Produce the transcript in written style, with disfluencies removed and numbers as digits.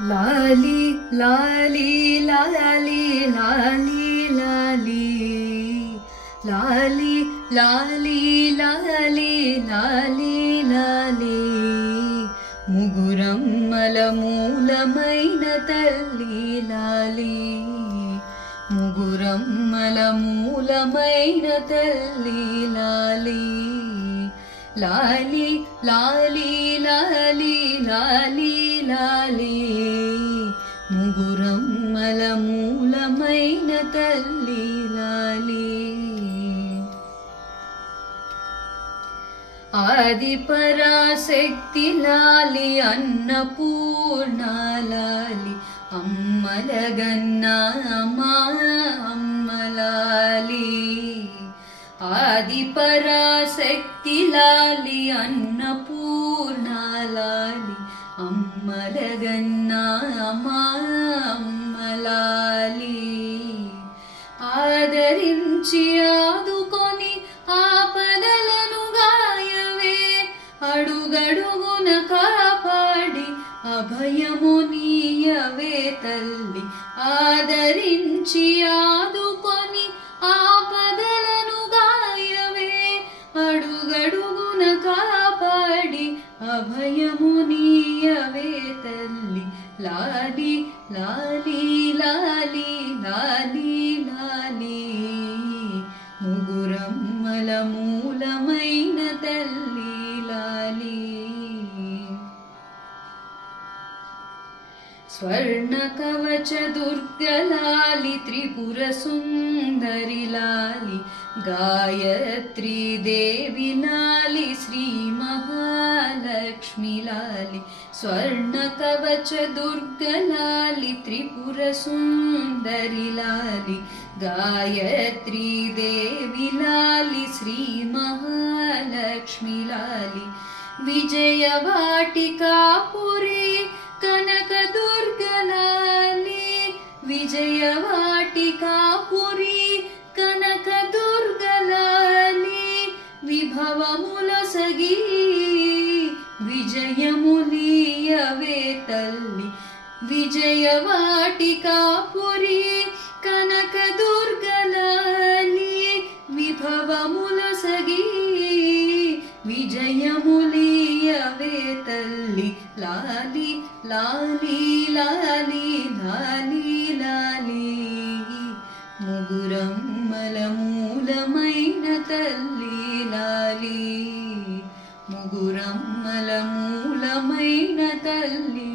లాలి లాలి లాలి లాలి లాలి లాలి లాలి లాలి లాలి లాలి ముగురమ్మల మూలమైన తల్లి లాలి ముగురమ్మల మూలమైన తల్లి లాలి లాలి లాలి లాలి లాలి లాలి ముగురమ్మల మూలమైన తల్లి లాలి ఆది పరాశక్తి లాలి అన్నపూర్ణ లాలి అమ్మలగన్నా మా అమ్మ లాలి ఆది పరాశక్తి లాలి అన్నపూర్ణ లాలి అమ్మలగన్నా మా అమ్మ లాలి ఆదరించి ఆదుకొని ఆపదలను గాయవే అడుగడుగున కాపాడి అభయము నీయవే తల్లి ఆదరించి ఆదుకొని ఆపదలను గాయవే అడుగడుగున కాపాడి అభయము నీయవే తల్లి లాలి లాలి లాలి లాలి లాలి ముగురమ్మల మూలమైన తల్లి లాలి స్వర్ణ కవచ దుర్గలాలి త్రిపుర సుందరి లాలి గాయత్రీ దేవి లాలి శ్రీ మహాలక్ష్మి లాలి స్వర్ణ కవచ దుర్గలాలి త్రిపుర సుందరి లాలి గాయత్రీ దేవి లాలి శ్రీ మహాలక్ష్మి లాలి విజయవాటికాపురి కనక దుర్గలాలి విజయవాటికాపురి కనక దుర్గలాలి విభవముల సగి విజయములీయవే తల్లి విజయవాటికాపురి కనక దుర్గలాలి విభవముల సగి విజయములీయవే తల్లి లాలి లాలి లాలి లాలి లాలి ముగురమ్మల మూలమైన తల్లి లాలి ముగురమ్మల మూలమైన తల్లి